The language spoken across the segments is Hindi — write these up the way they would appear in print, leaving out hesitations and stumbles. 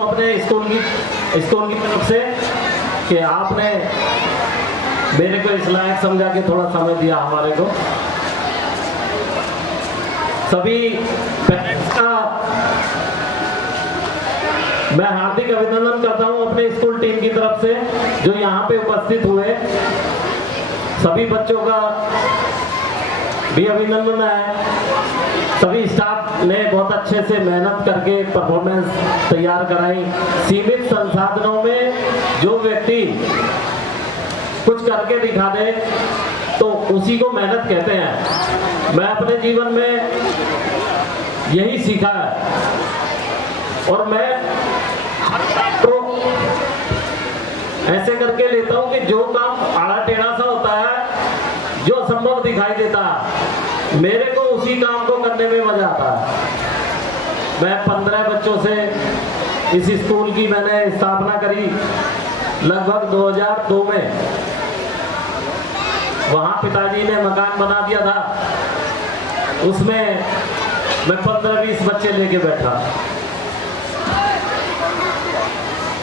अपने स्कूल की तरफ से कि आपने मेरे को इस लायक समझा के थोड़ा समय दिया हमारे को। सभी पेरेंट्स का मैं हार्दिक अभिनंदन करता हूं अपने स्कूल टीम की तरफ से जो यहाँ पे उपस्थित हुए। सभी बच्चों का भी अभिनंदन है। सभी स्टाफ ने बहुत अच्छे से मेहनत करके परफॉर्मेंस तैयार कराई। सीमित संसाधनों में जो व्यक्ति कुछ करके दिखा दे तो उसी को मेहनत कहते हैं। मैं अपने जीवन में यही सीखा है और मैं हर काम को ऐसे करके लेता हूं कि जो काम आड़ा टेढ़ा सा होता है, जो असंभव दिखाई देता है, मेरे को उसी काम को करने में मजा आता है। मैं 15 बच्चों से इस स्कूल की मैंने स्थापना करी लगभग 2002 में। वहां पिताजी ने मकान बना दिया था, उसमें मैं 15-20 बच्चे लेके बैठा।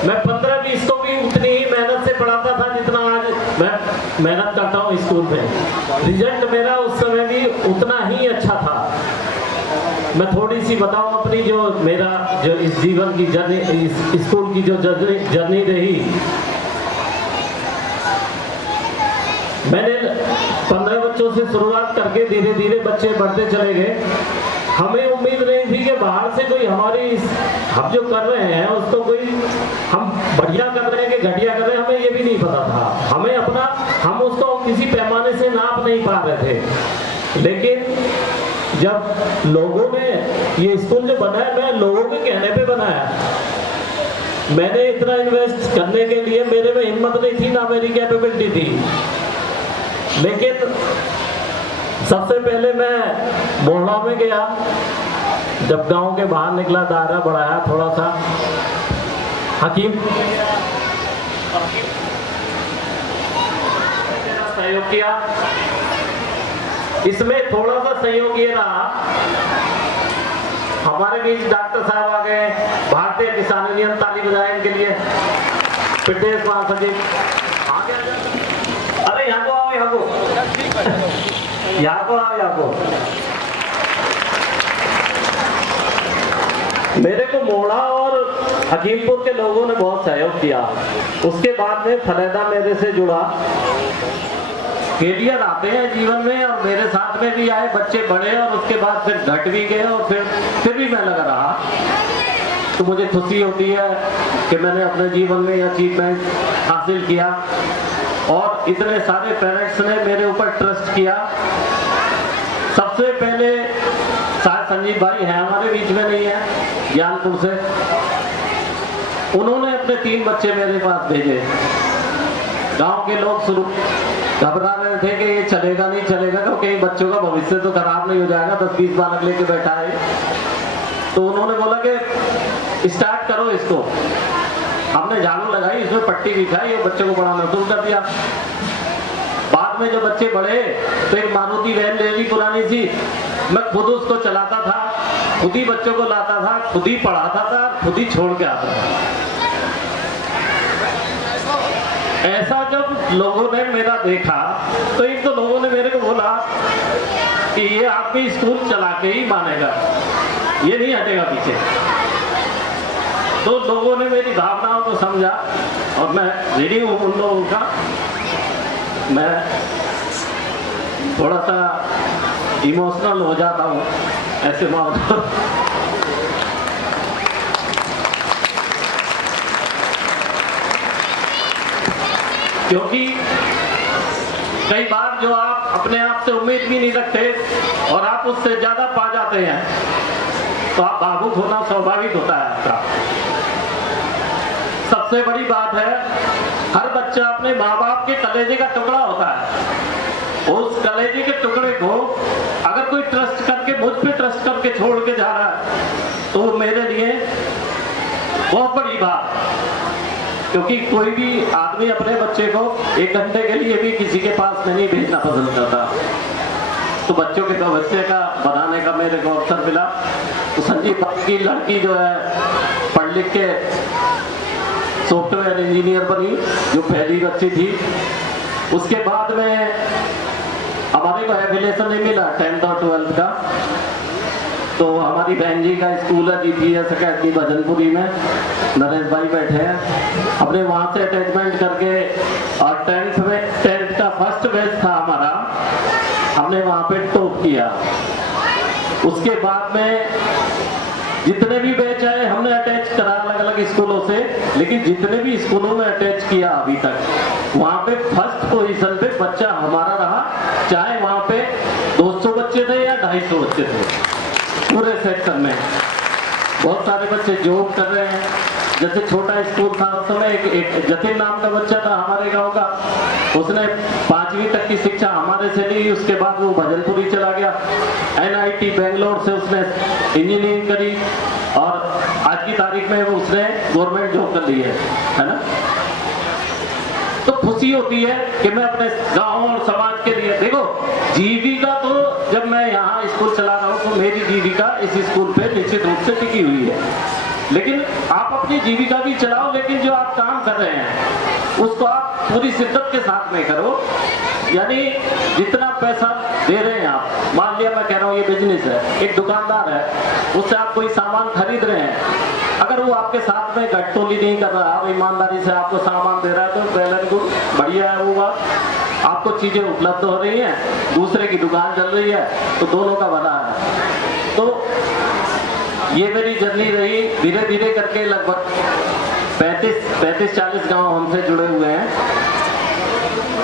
मैं 15-20 को भी उतनी ही मेहनत से पढ़ाता था जितना आज मैं मेहनत करता हूँ स्कूल में। रिजल्ट मेरा उस समय भी उतना ही अच्छा था। मैं थोड़ी सी बताऊं अपनी जो इस जीवन की जर्नी, इस स्कूल की जो जर्नी रही। मैंने 15 बच्चों से शुरुआत करके धीरे धीरे बच्चे बढ़ते चले गए। हमें उम्मीद नहीं थी कि बाहर से कोई हम जो कर रहे हैं उसको कोई हम बढ़िया कर रहे हैं कि घटिया कर रहे हैं, हमें ये भी नहीं पता था। हम उसको किसी पैमाने से नाप नहीं पा रहे थे। लेकिन जब लोगों ने ये स्कूल जो बनाया, मैं लोगों के कहने पे बनाया। मैंने इतना इन्वेस्ट करने के लिए मेरे में हिम्मत नहीं थी, ना मेरी कैपेबिलिटी थी। लेकिन सबसे पहले मैं मोहल्ला में गया। जब गांव के बाहर निकला, दायरा बढ़ाया थोड़ा सा। हकीम सहयोग किया। इसमें थोड़ा सा सहयोग ये रहा, हमारे बीच डॉक्टर साहब आ गए। भारतीय किसान यूनियन ताली बजाए इनके लिए। प्रदेश महासचिव आ गया। अरे यहाँ को आओ, यहाँ को आओ, यहाँ को। मेरे को मोड़ा और हकीमपुर के लोगों ने बहुत सहयोग किया। उसके बाद में फलेदा मेरे से जुड़ा। फेलियर आते हैं जीवन में और मेरे साथ में भी आए, बच्चे बढ़े और उसके बाद फिर घट भी गए और फिर भी मैं लगा रहा। तो मुझे खुशी होती है कि मैंने अपने जीवन में यह अचीवमेंट हासिल किया और इतने सारे पेरेंट्स ने मेरे ऊपर ट्रस्ट किया। सबसे पहले शायद संजीव भाई हैं, हमारे बीच में नहीं है, ज्ञानपुर से। उन्होंने अपने 3 बच्चे मेरे पास भेजे। गांव के लोग शुरू घबरा रहे थे कि ये चलेगा नहीं चलेगा, क्योंकि बच्चों का भविष्य तो खराब नहीं हो जाएगा, 10-20 बालक लेके बैठा है। तो उन्होंने बोला कि स्टार्ट करो इसको। हमने झाड़ू लगाई, इसमें पट्टी बिछाई और बच्चों को पढ़ाना शुरू कर दिया। बाद में जो बच्चे बढ़े तो एक मारुति वैन ले ली पुरानी सी। मैं खुद उसको चलाता था, खुद ही बच्चों को लाता था, खुद ही पढ़ाता था, खुद ही छोड़ के आता था। ऐसा जब लोगों ने मेरा देखा तो एक तो लोगों ने मेरे को बोला कि ये आदमी स्कूल चला के ही मानेगा, ये नहीं हटेगा पीछे। तो लोगों ने मेरी भावनाओं को समझा और मैं ऋणी हूं उन लोगों का। मैं थोड़ा सा इमोशनल हो जाता हूं ऐसे माहौल पर। क्योंकि कई बार जो आप अपने आप से उम्मीद भी नहीं रखते और आप उससे ज्यादा पा जाते हैं तो आप भावुक होना स्वाभाविक होता है आपका। सबसे बड़ी बात है, हर बच्चा अपने माँ बाप के कलेजे का टुकड़ा होता है। उस कलेजे के टुकड़े को अगर कोई ट्रस्ट करके, मुझ पे ट्रस्ट करके छोड़ के जा रहा है तो वो मेरे लिए बहुत बड़ी बात। क्योंकि कोई भी आदमी अपने बच्चे को 1 घंटे के लिए भी किसी के पास में नहीं भेजना पसंद करता। तो बच्चों के भविष्य का बनाने का मेरे को अवसर मिला। तो संजीव की लड़की जो है पढ़ लिख के सॉफ्टवेयर इंजीनियर बनी, जो पहली बच्ची थी। उसके बाद में हमारे को एफिलिएशन नहीं मिला 10th और 12th का, तो हमारी बहन जी का स्कूल है GPS अकेडमी भजनपुरी में, नरेश भाई बैठे हैं, हमने वहाँ से अटैचमेंट करके और 10th का फर्स्ट बैच था हमारा, हमने वहाँ पे टॉप किया। उसके बाद में जितने भी बैच आए हमने अटैच करा अलग अलग स्कूलों से, लेकिन जितने भी स्कूलों में अटैच किया अभी तक, वहाँ पे फर्स्ट पोजीशन पे बच्चा हमारा रहा, चाहे वहाँ पे 200 बच्चे थे या 250 बच्चे थे पूरे सेक्शन में। बहुत सारे बच्चे जॉब कर रहे हैं। जैसे छोटा स्कूल था उस समय, एक जतिन नाम का बच्चा था हमारे गांव का, उसने 5वीं तक की शिक्षा हमारे से ली, उसके बाद वो भजनपुरी चला गया, NIT बेंगलोर से उसने इंजीनियरिंग करी और आज की तारीख में वो उसने गवर्नमेंट जॉब कर ली है ना। तो खुशी होती है कि मैं अपने गांव और समाज के लिए, देखो जीविका तो जब मैं यहाँ स्कूल चला रहा हूँ तो मेरी जीविका इस स्कूल पे निश्चित रूप से टिकी हुई है, लेकिन आप अपनी जीविका भी चलाओ, लेकिन जो आप काम कर रहे हैं उसको आप पूरी शिद्दत के साथ में करो। यानी जितना पैसा दे रहे हैं आप, मान लिया मैं कह रहा हूँ ये बिजनेस है, एक दुकानदार है, उससे आप कोई सामान खरीद रहे हैं, अगर वो आपके साथ में घटतोली नहीं कर रहा, आप ईमानदारी से आपको सामान दे रहा है तो वेल एंड गुड, बढ़िया है वो बात, आपको चीजें उपलब्ध हो रही हैं, दूसरे की दुकान चल रही है, तो दोनों का भला है। तो ये मेरी जर्नी रही, धीरे धीरे करके लगभग 35-40 गांव हमसे जुड़े हुए हैं।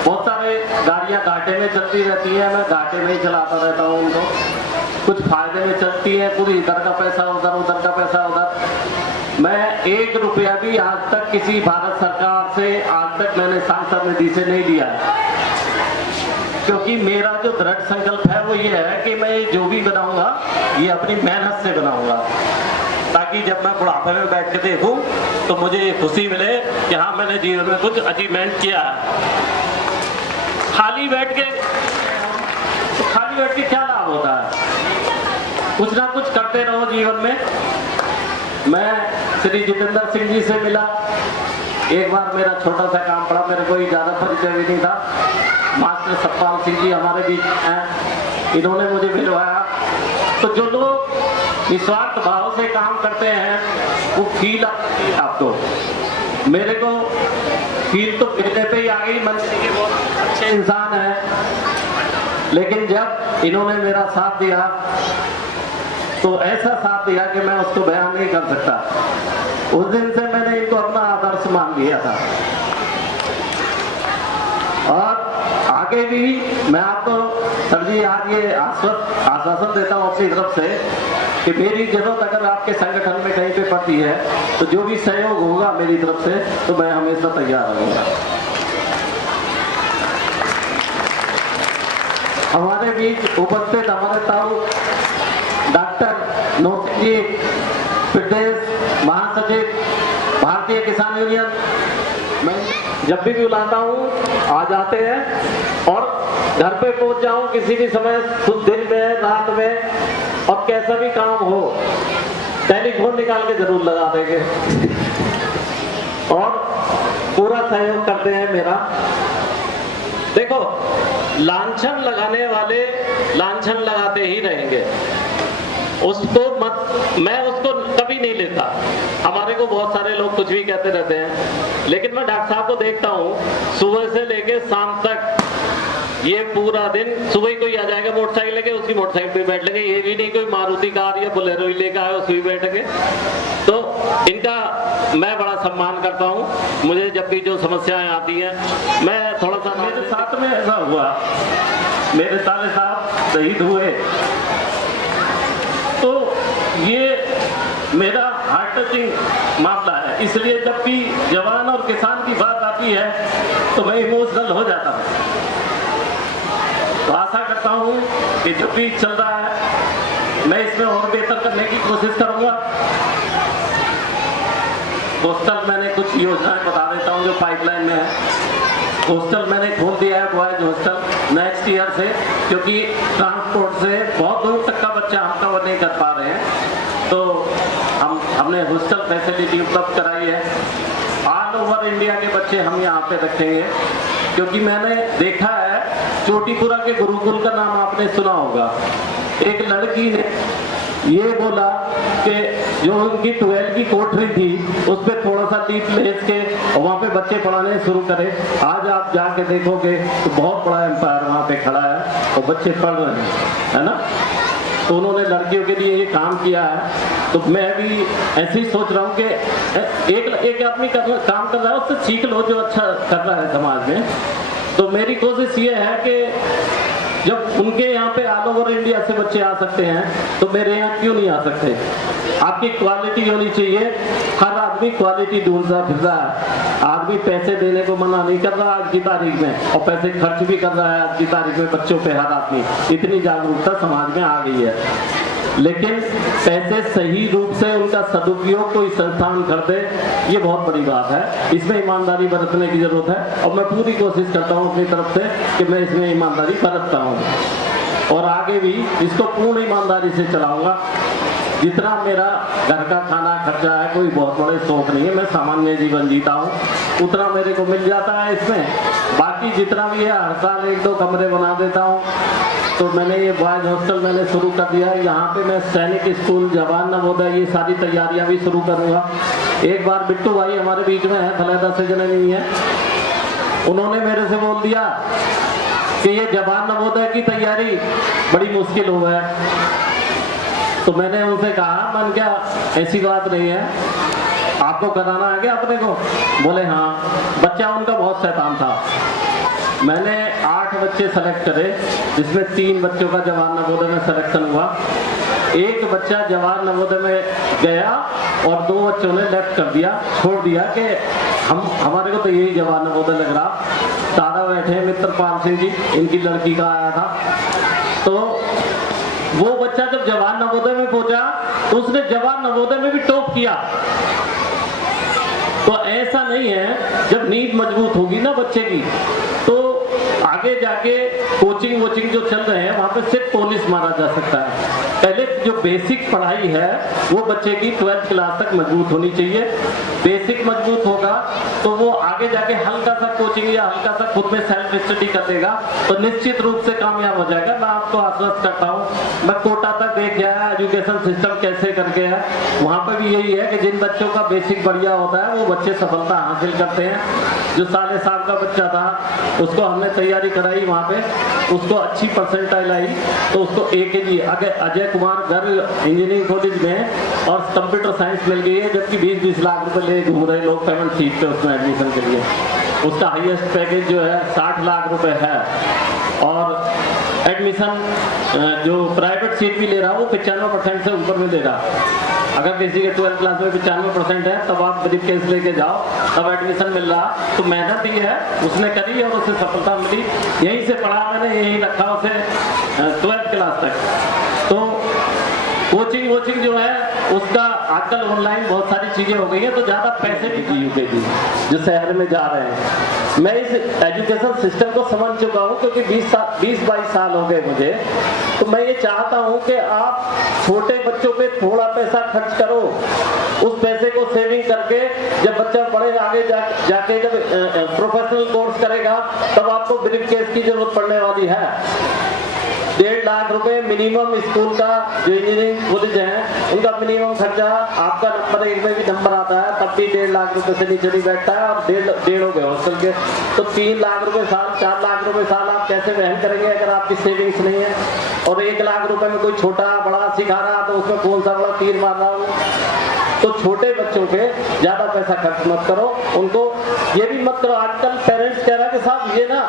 बहुत सारे गाड़ियां घाटे में चलती रहती हैं, मैं घाटे में ही चलाता रहता हूँ उनको, कुछ फायदे में चलती है, पूरी इधर का पैसा उधर, उधर का पैसा उधर। मैं 1 रुपया भी आज तक किसी भारत सरकार से, आज तक मैंने सांसद निधि से नहीं दिया है, क्योंकि मेरा जो दृढ़ संकल्प है वो ये है कि मैं जो भी बनाऊंगा ये अपनी मेहनत से बनाऊंगा, ताकि जब मैं बुढ़ापे में बैठ के देखूं तो मुझे ये खुशी मिले कि हाँ मैंने जीवन में कुछ अचीवमेंट किया है। खाली बैठ के क्या लाभ होता है, कुछ ना कुछ करते रहो जीवन में। मैं श्री जितेंद्र सिंह जी से मिला, एक बार मेरा छोटा सा काम पड़ा, मेरे कोई ज्यादा परिचय भी नहीं था। मास्टर सतपाल सिंह जी हमारे बीच हैं, इन्होंने मुझे मिलवाया। तो जो लोग निस्वार्थ भाव से काम करते हैं वो फील आपको, मेरे को फील तो मिलने पे ही आ गई, मन के बहुत अच्छे इंसान है, लेकिन जब इन्होंने मेरा साथ दिया तो ऐसा साथ दिया कि मैं उसको बयान नहीं कर सकता। उस दिन से मैंने इनको अपना आदर्श मान लिया था, और आगे भी मैं आपको सर जी आज ये आश्वासन देता हूँ अपनी तरफ से कि मेरी जरूरत अगर आपके संगठन में कहीं पे पड़ती है तो जो भी सहयोग होगा मेरी तरफ से तो मैं हमेशा तैयार रहूंगा। हमारे बीच उपस्थित हमारे ताऊ डॉक्टर नौसिंह जी, प्रदेश महासचिव भारतीय किसान यूनियन, मैं जब भी बुलाता हूँ आ जाते हैं, और घर पे पहुंच जाऊं किसी भी समय, दिन में रात में, और कैसा भी काम हो टेलीफोन निकाल के जरूर लगा देंगे और पूरा सहयोग करते हैं मेरा। देखो लांछन लगाने वाले लांछन लगाते ही रहेंगे, उसको मत, मैं उसको कभी नहीं लेता। हमारे को बहुत सारे लोग कुछ भी कहते रहते हैं, लेकिन मैं डॉक्टर साहब को देखता हूँ सुबह से लेके शाम तक, ये पूरा दिन, सुबह ही कोई आ जाएगा मोटरसाइकिल लेके, उसकी मोटरसाइकिल पे बैठ लेंगे, ये भी नहीं कोई मारुति कार या बोलेरो ही लेकर आए उसमें भी बैठेंगे। तो इनका मैं बड़ा सम्मान करता हूँ। मुझे जब भी जो समस्याएं आती हैं, मैं थोड़ा सा, मेरे साथ में ऐसा हुआ, मेरे साले साहब शहीद हुए, तो ये मेरा हार्ट टचिंग मामला है, इसलिए जब भी जवान और किसान की बात आती है तो मैं इमोशनल हो जाता हूँ। तो आशा करता हूँ कि जो भी चल रहा है मैं इसमें और बेहतर करने की कोशिश करूंगा। हॉस्टल मैंने कुछ योजनाएं बता देता हूँ जो पाइपलाइन में है। हॉस्टल मैंने खोल दिया है, बॉयज हॉस्टल नेक्स्ट ईयर से, क्योंकि ट्रांसपोर्ट से बहुत दूर तक का बच्चा हम कवर नहीं कर पा रहे हैं। तो हमने हॉस्टल फैसिलिटी उपलब्ध कराई है। ऑल ओवर इंडिया के बच्चे हम यहाँ पे रखेंगे, क्योंकि मैंने देखा है चोटीपुरा के गुरुकुल का नाम आपने सुना होगा। एक लड़की ने ये बोला कि जो उनकी 12 की कोठरी थी उस पर थोड़ा सा लीप लेस के वहाँ पे बच्चे पढ़ाने शुरू करे। आज आप जाके देखोगे तो बहुत बड़ा एम्पायर वहाँ पे खड़ा है और बच्चे पढ़ रहे हैं, है ना। तो उन्होंने लड़कियों के लिए ये काम किया है। तो मैं भी ऐसे ही सोच रहा हूँ कि एक आदमी काम कर रहा है उससे सीख लो जो अच्छा कर रहा है समाज में। तो मेरी कोशिश ये है कि जब उनके यहाँ पे ऑल ओवर इंडिया से बच्चे आ सकते हैं तो मेरे यहाँ क्यों नहीं आ सकते। आपकी क्वालिटी होनी चाहिए। हर आदमी क्वालिटी ढूंढता फिर रहा है। आदमी पैसे देने को मना नहीं कर रहा आज की तारीख में, और पैसे खर्च भी कर रहा है आज की तारीख में बच्चों पे। हर आदमी, इतनी जागरूकता समाज में आ गई है। लेकिन पैसे सही रूप से उनका सदुपयोग कोई संस्थान कर दे, ये बहुत बड़ी बात है। इसमें ईमानदारी बरतने की जरूरत है, और मैं पूरी कोशिश करता हूँ अपनी तरफ से कि मैं इसमें ईमानदारी बरतता हूँ, और आगे भी इसको पूर्ण ईमानदारी से चलाऊंगा। जितना मेरा घर का खाना खर्चा है, कोई बहुत बड़े शौक नहीं है, मैं सामान्य जीवन जीता हूँ, उतना मेरे को मिल जाता है इसमें। बाकी जितना भी है हर साल 1-2 कमरे बना देता हूँ। तो मैंने ये बॉयज हॉस्टल मैंने शुरू कर दिया है। यहाँ पे मैं सैनिक स्कूल, जवान नवोदय, ये सारी तैयारियाँ भी शुरू करूँगा। एक बार बिट्टू भाई हमारे बीच में है, फलैदा से जने नहीं है, उन्होंने मेरे से बोल दिया कि ये जवान नवोदय की तैयारी बड़ी मुश्किल हो है। तो मैंने उनसे कहा, मन क्या ऐसी बात नहीं है, आपको कराना है क्या अपने को? बोले हाँ। बच्चा उनका बहुत शैतान था। मैंने 8 बच्चे सेलेक्ट करे, जिसमें 3 बच्चों का जवान नवोदय में सिलेक्शन हुआ। एक बच्चा जवान नवोदय में गया और 2 बच्चों ने लेफ्ट कर दिया, छोड़ दिया कि हमारे को तो यही जवान नवोदय लग रहा। दादा बैठे मित्रपाल सिंह जी, इनकी लड़की का आया था। तो वो बच्चा जब जवान नवोदय में पहुंचा तो उसने जवान नवोदय में भी टॉप किया। तो ऐसा नहीं है, जब नींव मजबूत होगी ना बच्चे की, तो आगे जाके कोचिंग वोचिंग जो चल रहे हैं वहां पे सिर्फ पुलिस मारा जा सकता है। पहले जो बेसिक पढ़ाई है वो बच्चे की 12th क्लास तक मजबूत होनी चाहिए। बेसिक मजबूत होगा तो वो आगे जाके हल्का सा कोचिंग या हल्का सा खुद में सेल्फ स्टडी कर लेगा तो निश्चित रूप से कामयाब हो जाएगा। मैं आपको आश्वस्त करता हूँ। मैं कोटा तक देख गया एजुकेशन सिस्टम कैसे करके है, वहाँ पे भी यही है कि जिन बच्चों का बेसिक बढ़िया होता है वो बच्चे सफलता हासिल करते हैं। जो 3.5 साल का बच्चा था उसको हमने तैयारी कराई, वहाँ पे उसको अच्छी परसेंटाइल आई तो उसको AKG Ajay Kumar girl engineering college में और कंप्यूटर साइंस मिल गई है, जबकि 20-20 लाख रुपए ले घूम रहे लोग पेमेंट सीट पे उसमें एडमिशन के लिए। उसका हाईएस्ट पैकेज जो है 60 लाख रुपए है, और एडमिशन जो प्राइवेट सीट भी ले रहा है वो 95% से ऊपर में ले रहा। अगर किसी के 12th क्लास में 95% है तब आप ब्रीफ केस लेके जाओ, तब एडमिशन मिल रहा। तो मेहनत ही है, उसने करी और उसे सफलता मिली। यहीं से पढ़ा मैंने, यहीं रखा उसे 12th क्लास तक। तो कोचिंग वोचिंग जो है उसका आजकल ऑनलाइन बहुत सारी चीजें हो गई हैं, तो ज्यादा पैसे भी दी जो शहर में जा रहे हैं। मैं इस एजुकेशन सिस्टम को समझ चुका हूँ, क्योंकि 20-22 साल हो गए मुझे। तो मैं ये चाहता हूँ कि आप छोटे बच्चों पे थोड़ा पैसा खर्च करो, उस पैसे को सेविंग करके जब बच्चा बड़े आगे जाके जब प्रोफेशनल कोर्स करेगा तब आपको ब्रीफ केस की जरूरत पड़ने वाली है। 1.5 लाख रुपए मिनिमम स्कूल का, जो इंजीनियरिंग कॉलेज है उनका मिनिमम खर्चा, आपका नंबर 1 में भी नंबर आता है तब भी 1.5 लाख रुपए से नीचे नहीं बैठता है, और 1.5 हो गए हॉस्टल के, तो 3 लाख रुपए साल, 4 लाख रुपए साल आप कैसे वहन करेंगे अगर आपकी सेविंग्स नहीं है। और 1 लाख रुपए में कोई छोटा बड़ा सिखा रहा तो उसमें कौन सा बड़ा तीर मार रहा हूँ। तो छोटे बच्चों पे ज्यादा पैसा खर्च मत करो, उनको ये भी मत करो। आजकल पेरेंट्स कह रहा है कि साहब ये ना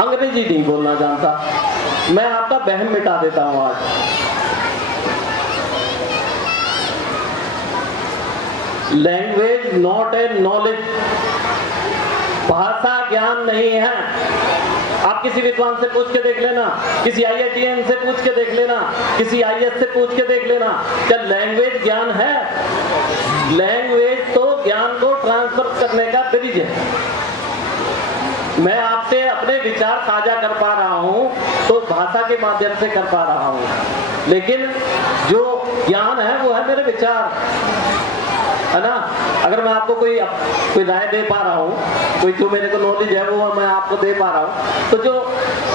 अंग्रेजी नहीं बोलना जानता। मैं आपका बहम मिटा देता हूं आज। लैंग्वेज नॉट ए नॉलेज, भाषा ज्ञान नहीं है। आप किसी विद्वान से पूछ के देख लेना, किसी IITN से पूछ के देख लेना, किसी IAS से पूछ के देख लेना, क्या लैंग्वेज ज्ञान है? लैंग्वेज तो ज्ञान को ट्रांसफर करने का ब्रिज है। मैं आपसे अपने विचार साझा कर पा रहा हूं तो भाषा के माध्यम से कर पा रहा हूं, लेकिन जो ज्ञान है वो है मेरे विचार, है ना। अगर मैं आपको कोई राय दे पा रहा हूँ, कोई जो मेरे को नॉलेज है वो मैं आपको दे पा रहा हूँ, तो जो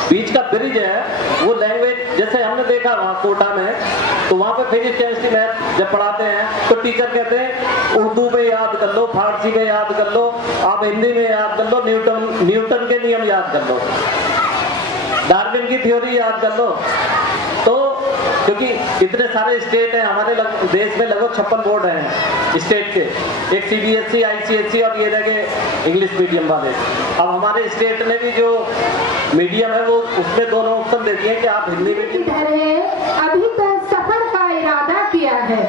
बीच का ब्रिज है वो लैंग्वेज, जैसे हमने देखा वहाँ कोटा में, तो वहाँ पे फिजिक्स केमिस्ट्री मैथ जब पढ़ाते हैं तो टीचर कहते हैं उर्दू में याद कर लो, फारसी में याद कर लो, आप हिंदी में याद कर लो, न्यूटन के नियम याद कर लो, डार्विन की थ्योरी याद कर लो। तो क्योंकि इतने सारे स्टेट हैं हमारे देश में, लगभग 56 बोर्ड हैं स्टेट के, एक CBSE, ICSE और ये रहे इंग्लिश मीडियम वाले। अब हमारे स्टेट ने भी जो मीडियम है वो उसमें दोनों ऑप्शन देती है कि आप हिंदी मीडियम। अभी तो सफर का इरादा किया है।